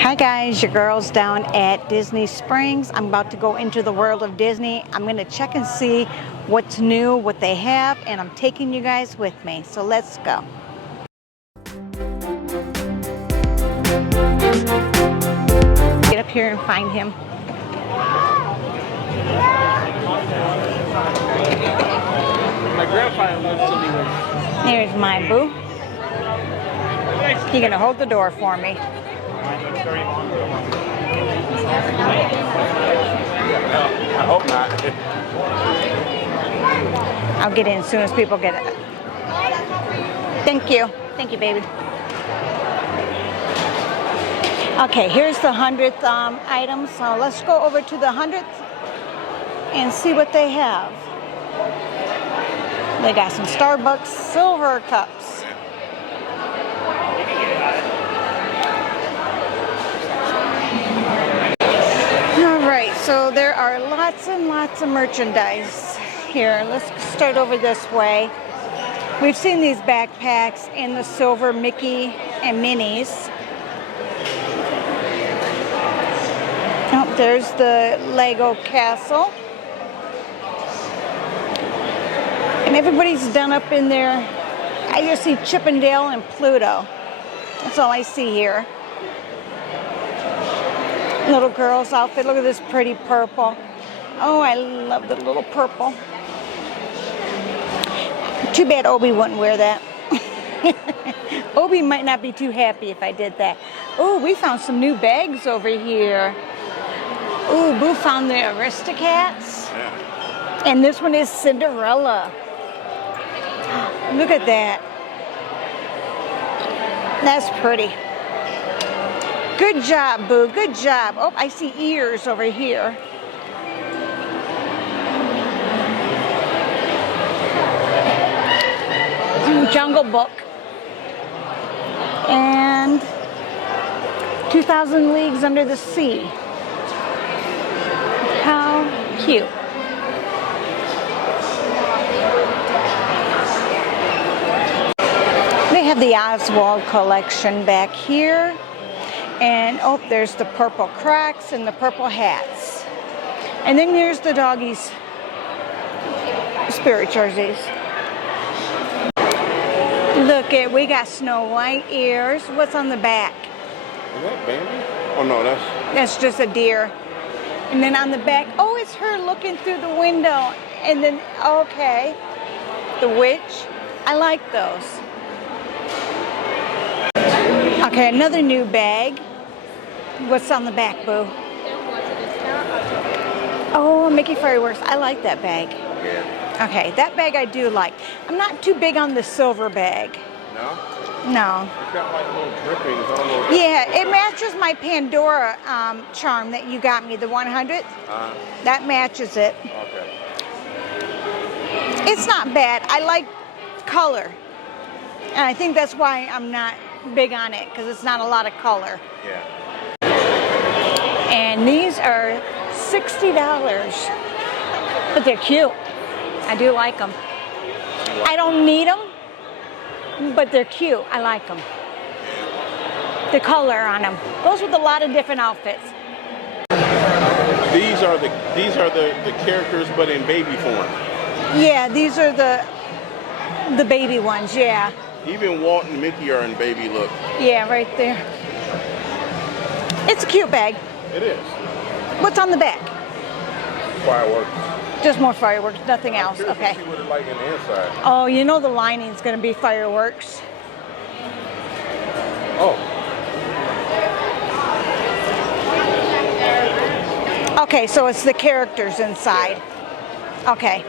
Hi guys, your girl's down at Disney Springs. I'm about to go into the world of Disney. I'm going to check and see what's new, what they have, and I'm taking you guys with me. So let's go. Get up here and find him. My grandfather lived till he was... There's my boo. You're going to hold the door for me. I hope not. I'll get in as soon as people get it. Thank you. Thank you, baby. Okay, here's the 100th item. So let's go over to the 100th and see what they have. They got some Starbucks silver cups. All right, so there are lots and lots of merchandise here. Let's start over this way. We've seen these backpacks in the silver Mickey and Minnie's. Oh, there's the Lego castle. And everybody's done up in there. I just see Chippendale and Pluto. That's all I see here. Little girl's outfit. Look at this pretty purple. Oh, I love the little purple. Too bad Obi wouldn't wear that. Obi might not be too happy if I did that. Oh, we found some new bags over here. Oh, Boo found the Aristocats. Yeah. And this one is Cinderella. Look at that. That's pretty. Good job, Boo. Good job. Oh, I see ears over here. Jungle Book. And 2,000 Leagues Under the Sea. How cute. They have the Oswald Collection back here. And oh, there's the purple Crocs and the purple hats. And then there's the doggies' spirit jerseys. Look at, we got Snow White ears. What's on the back? Is that Bambi? Oh no, That's just a deer. And then on the back, oh, it's her looking through the window. And then, okay, the witch. I like those. Okay, another new bag. What's on the back, Boo? Oh, Mickey Fireworks. I like that bag. Yeah. Okay, that bag I do like. I'm not too big on the silver bag. No? No. It's got like little drippings on those. Yeah, it matches my Pandora charm that you got me, the 100th. That matches it. Okay. It's not bad. I like color. And I think that's why I'm not big on it, because it's not a lot of color. Yeah. And these are $60. But they're cute. I do like them. I don't need them, but they're cute. I like them. The color on them goes with a lot of different outfits. These are the characters, but in baby form. Yeah, these are the baby ones. Yeah. Even Walt and Mickey are in baby look. Yeah, right there. It's a cute bag. It is. What's on the back? Fireworks. Just more fireworks, nothing else. Okay. See what it's like in the inside. Oh, you know the lining's going to be fireworks. Oh. Okay, so it's the characters inside. Okay.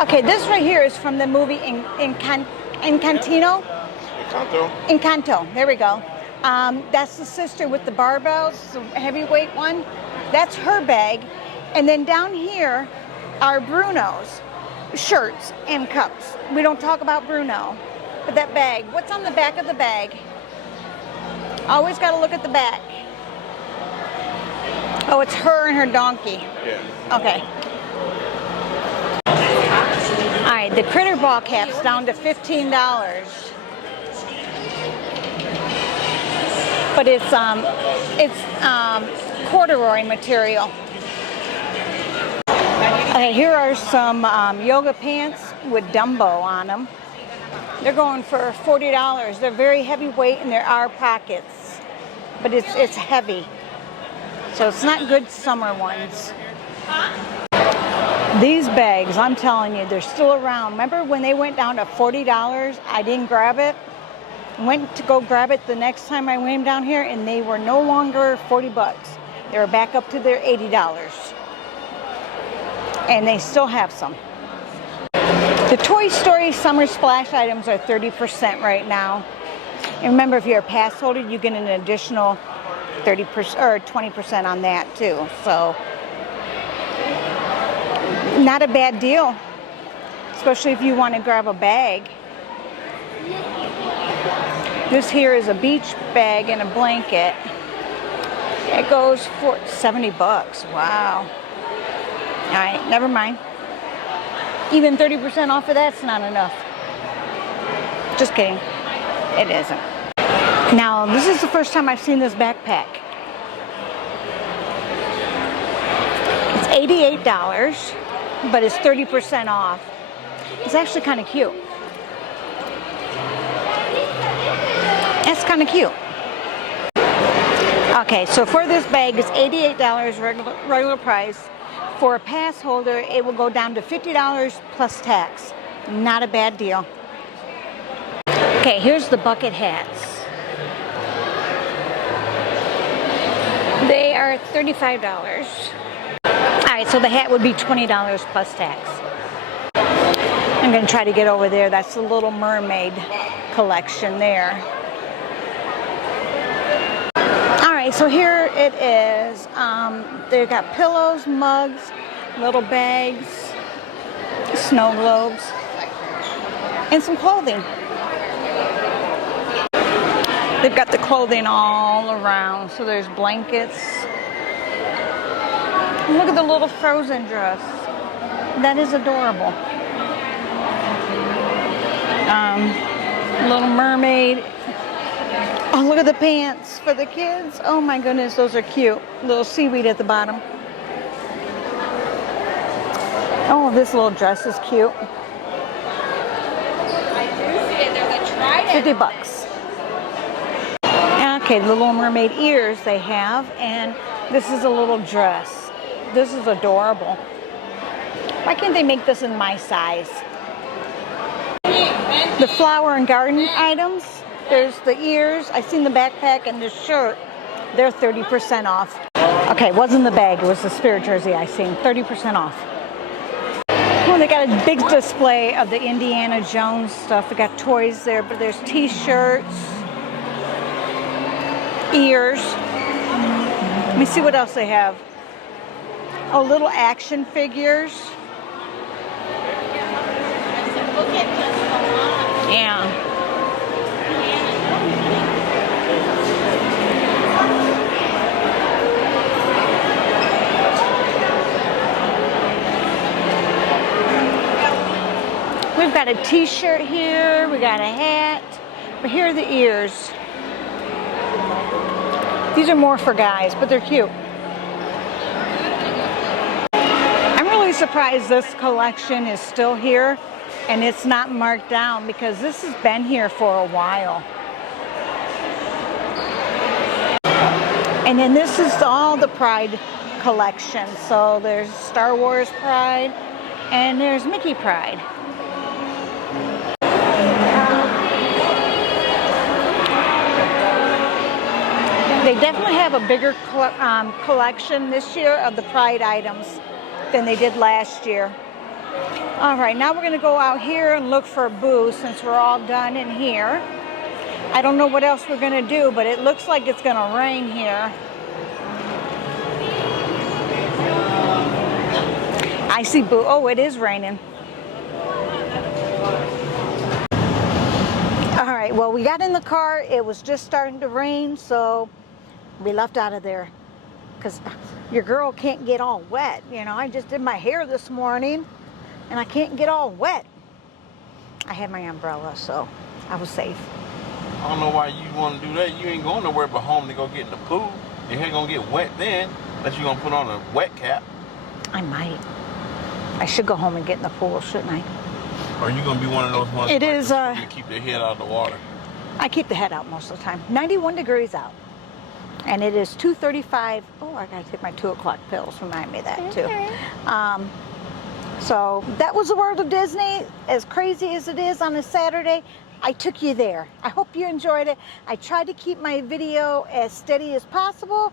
Okay, this right here is from the movie Encantino. Encanto. Encanto. There we go. That's the sister with the barbells, the heavyweight one. That's her bag. And then down here are Bruno's shirts and cups. We don't talk about Bruno. But that bag, what's on the back of the bag? Always got to look at the back. Oh, it's her and her donkey. Yeah. Okay. All right, the critter ball cap's down to $15. but it's corduroy material. Okay, here are some yoga pants with Dumbo on them. They're going for $40. They're very heavyweight and there are pockets, but it's heavy. So it's not good summer ones. These bags, I'm telling you, they're still around. Remember when they went down to $40? I didn't grab it. Went to go grab it the next time I went down here and they were no longer 40 bucks. They were back up to their $80. And they still have some. The Toy Story Summer Splash items are 30% right now. And remember, if you're a pass holder, you get an additional 30% or 20% on that too. So not a bad deal, especially if you want to grab a bag. This here is a beach bag and a blanket. It goes for 70 bucks. Wow. All right, never mind. Even 30% off of that's not enough. Just kidding. It isn't. Now, this is the first time I've seen this backpack. It's $88, but it's 30% off. It's actually kind of cute. That's kind of cute. Okay, so for this bag, it's $88 regular price. For a pass holder, it will go down to $50 plus tax. Not a bad deal. Okay, here's the bucket hats. They are $35. All right, so the hat would be $20 plus tax. I'm going to try to get over there. That's the little Mermaid Collection there. All right, so here it is. They've got pillows, mugs, little bags, snow globes, and some clothing. They've got the clothing all around. So there's blankets. Look at the little Frozen dress. That is adorable. Little mermaid. Oh, look at the pants for the kids. Oh my goodness, those are cute. Little seaweed at the bottom. Oh, this little dress is cute. 50 bucks. Okay, the Little Mermaid ears they have, and this is a little dress. This is adorable. Why can't they make this in my size? The flower and garden items, there's the ears. I seen the backpack and the shirt. They're 30% off. Okay, it wasn't the bag, it was the spirit jersey I seen. 30% off. Well, they got a big display of the Indiana Jones stuff. They got toys there, but there's t-shirts, ears. Let me see what else they have. Oh, little action figures. Yeah. We've got a t-shirt here, we got a hat, but here are the ears. These are more for guys, but they're cute. I'm really surprised this collection is still here and it's not marked down because this has been here for a while. And then this is all the Pride collection. So there's Star Wars Pride and there's Mickey Pride. They definitely have a bigger collection this year of the Pride items than they did last year. All right, now we're going to go out here and look for a booth since we're all done in here. I don't know what else we're going to do, but it looks like it's going to rain here. I see booth. Oh, it is raining. All right, well, we got in the car. It was just starting to rain, so we left out of there because your girl can't get all wet. You know, I just did my hair this morning and I can't get all wet. I had my umbrella, so I was safe. I don't know why you want to do that. You ain't going nowhere but home to go get in the pool. Your hair gonna get wet then, unless you gonna put on a wet cap. I might. I should go home and get in the pool, shouldn't I? Or you gonna be one of those ones It is, to keep their head out of the water. I keep the head out most of the time. 91 degrees out. And it is 2:35. Oh, I gotta take my 2 o'clock pills. Remind me of that too. So that was the world of Disney. As crazy as it is on a Saturday, I took you there. I hope you enjoyed it. I tried to keep my video as steady as possible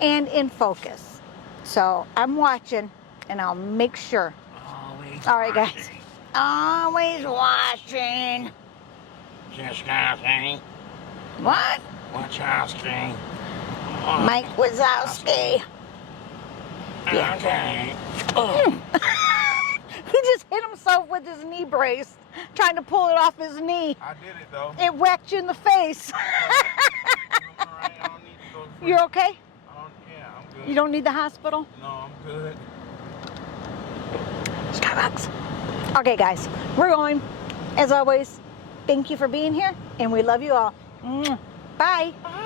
and in focus. So I'm watching and I'll make sure. Always All right, guys. Always watching. Just nothing. What? Wachowski. Mike Wazowski. Yeah. Okay. He just hit himself with his knee brace, trying to pull it off his knee. I did it though. It whacked you in the face. I don't need to go to You're okay? yeah, I'm good. You don't need the hospital? No, I'm good. Starbucks. Okay, guys, we're going. As always, thank you for being here, and we love you all. Bye. Bye.